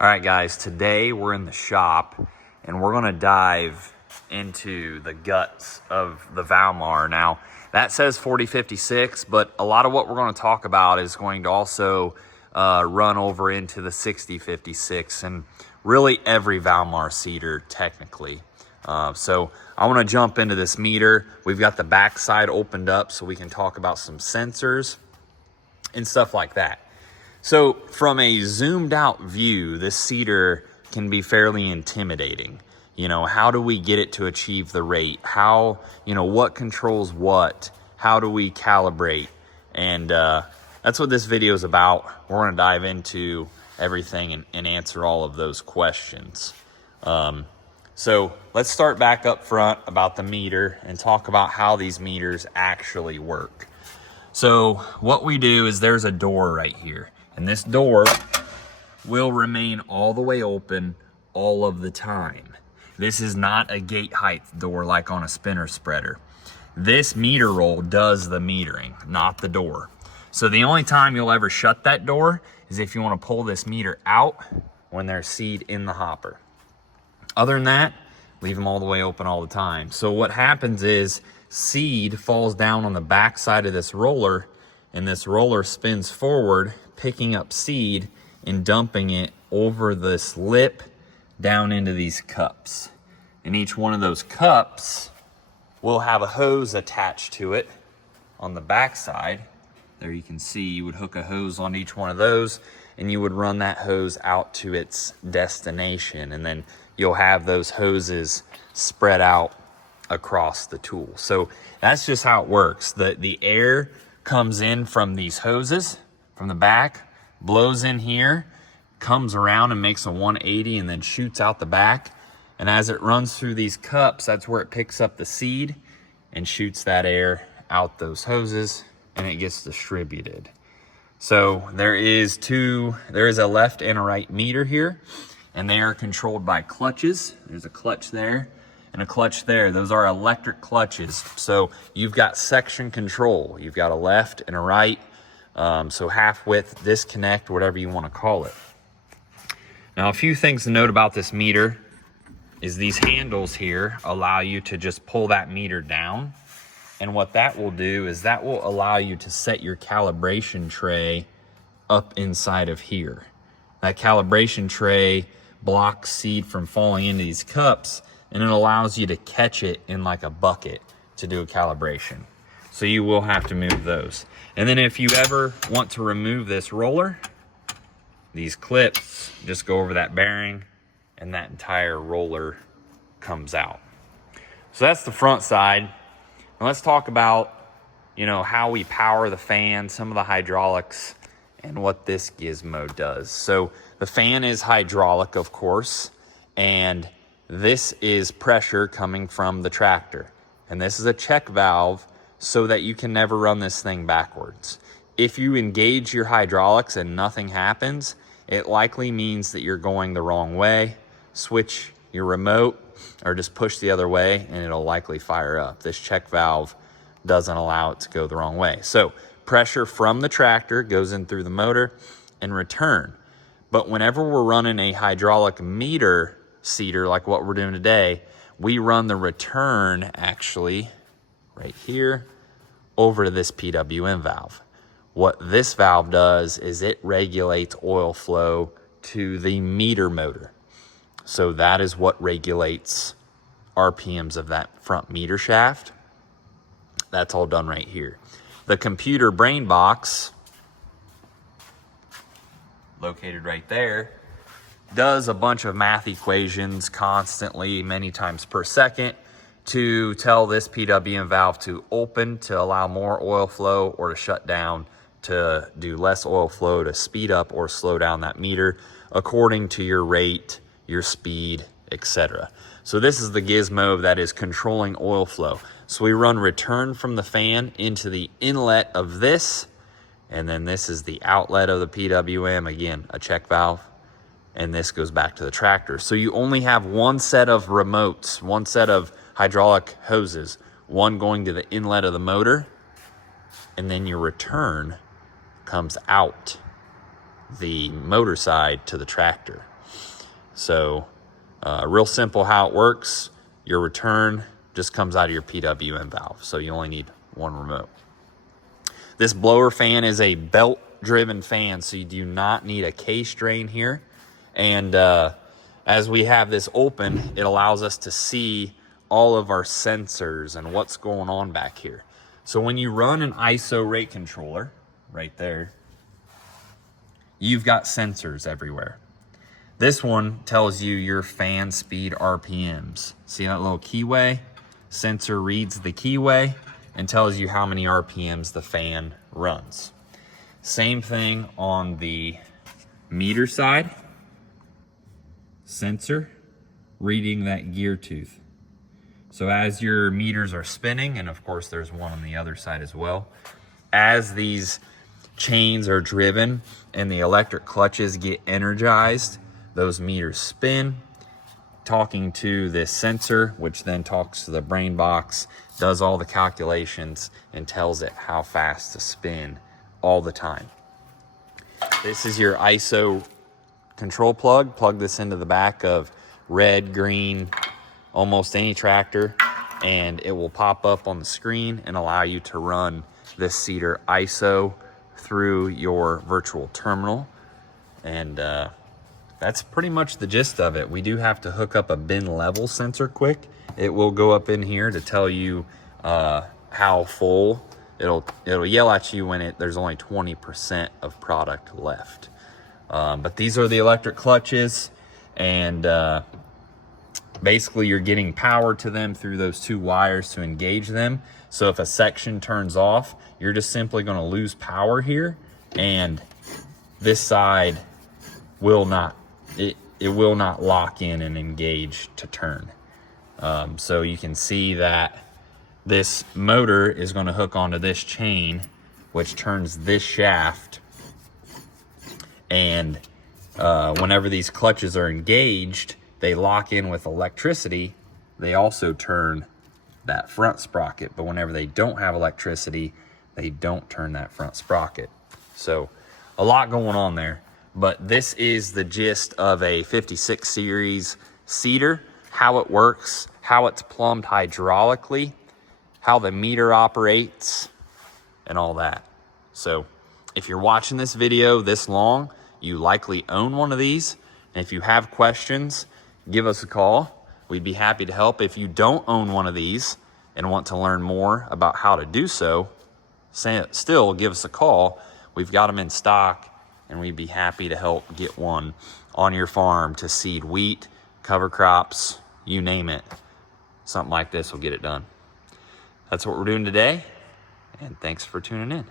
All right, guys, today we're in the shop and we're gonna dive into the guts of the Valmar. Now, that says 4056, but a lot of what we're gonna talk about is going to also run over into the 6056 and really every Valmar Seeder technically. So I wanna jump into this meter. We've got the back side opened up so we can talk about some sensors and stuff like that. So from a zoomed out view, this seeder can be fairly intimidating. You know, how do we get it to achieve the rate? How, what controls what? How do we calibrate? And that's what this video is about. We're gonna dive into everything and answer all of those questions. So let's start back up front about the meter and talk about how these meters actually work. So what we do is there's a door right here. And this door will remain all the way open all of the time. This is not a gate height door like on a spinner spreader. This meter roll does the metering, not the door. So the only time you'll ever shut that door is if you want to pull this meter out when there's seed in the hopper. Other than that, leave them all the way open all the time. So what happens is seed falls down on the back side of this roller, and this roller spins forward, picking up seed and dumping it over this lip down into these cups. And each one of those cups will have a hose attached to it on the back side. There you can see you would hook a hose on each one of those and you would run that hose out to its destination, and then you'll have those hoses spread out across the tool. So that's just how it works. The air comes in from these hoses from the back, blows in here, comes around and makes a 180 and then shoots out the back. And as it runs through these cups, that's where it picks up the seed and shoots that air out those hoses and it gets distributed. So there is a left and a right meter here, and they are controlled by clutches. There's a clutch there and a clutch there. Those are electric clutches. So you've got section control. You've got a left and a right. So half width, disconnect, whatever you want to call it. Now, a few things to note about this meter is these handles here allow you to just pull that meter down. And what that will do is that will allow you to set your calibration tray up inside of here. That calibration tray blocks seed from falling into these cups, and it allows you to catch it in like a bucket to do a calibration. So you will have to move those. And then if you ever want to remove this roller, these clips just go over that bearing and that entire roller comes out. So that's the front side. Now let's talk about, how we power the fan, some of the hydraulics, and what this gizmo does. So the fan is hydraulic, of course, and this is pressure coming from the tractor. And this is a check valve so that you can never run this thing backwards. If you engage your hydraulics and nothing happens, it likely means that you're going the wrong way. Switch your remote or just push the other way and it'll likely fire up. This check valve doesn't allow it to go the wrong way. So pressure from the tractor goes in through the motor and return. But whenever we're running a hydraulic meter seeder like what we're doing today, we run the return actually right here over to this PWM valve. What this valve does is it regulates oil flow to the meter motor. So that is what regulates RPMs of that front meter shaft. That's all done right here. The computer brain box, located right there, does a bunch of math equations constantly, many times per second, to tell this PWM valve to open to allow more oil flow or to shut down to do less oil flow, to speed up or slow down that meter according to your rate, your speed, etc. So this is the gizmo that is controlling oil flow. So we run return from the fan into the inlet of this, and then this is the outlet of the PWM, again, a check valve, and this goes back to the tractor. So you only have one set of remotes, one set of hydraulic hoses, one going to the inlet of the motor, and then your return comes out the motor side to the tractor. So real simple how it works. Your return just comes out of your PWM valve, so you only need one remote. This blower fan is a belt-driven fan, so you do not need a case drain here. And as we have this open, it allows us to see all of our sensors and what's going on back here. So when you run an ISO rate controller, right there, you've got sensors everywhere. This one tells you your fan speed RPMs. See that little keyway? Sensor reads the keyway and tells you how many RPMs the fan runs. Same thing on the meter side. Sensor reading that gear tooth. So as your meters are spinning, and of course there's one on the other side as well, as these chains are driven and the electric clutches get energized, those meters spin, talking to this sensor, which then talks to the brain box, does all the calculations, and tells it how fast to spin all the time. This is your ISO control plug. Plug this into the back of red, green, almost any tractor, and it will pop up on the screen and allow you to run this Seeder ISO through your virtual terminal. And that's pretty much the gist of it. We do have to hook up a bin level sensor quick. It will go up in here to tell you how full. It'll yell at you when there's only 20% of product left. But these are the electric clutches, and basically you're getting power to them through those two wires to engage them. So if a section turns off, you're just simply going to lose power here, and this side will not, it will not lock in and engage to turn. So you can see that this motor is going to hook onto this chain, which turns this shaft, and whenever these clutches are engaged, they lock in with electricity. They also turn that front sprocket, but whenever they don't have electricity, they don't turn that front sprocket. So a lot going on there, but this is the gist of a 56 series Seeder, how it works, how it's plumbed hydraulically, how the meter operates, and all that. So if you're watching this video this long, you likely own one of these. And if you have questions, give us a call. We'd be happy to help. If you don't own one of these and want to learn more about how to do so, still give us a call. We've got them in stock, and we'd be happy to help get one on your farm to seed wheat, cover crops, you name it. Something like this will get it done. That's what we're doing today, and thanks for tuning in.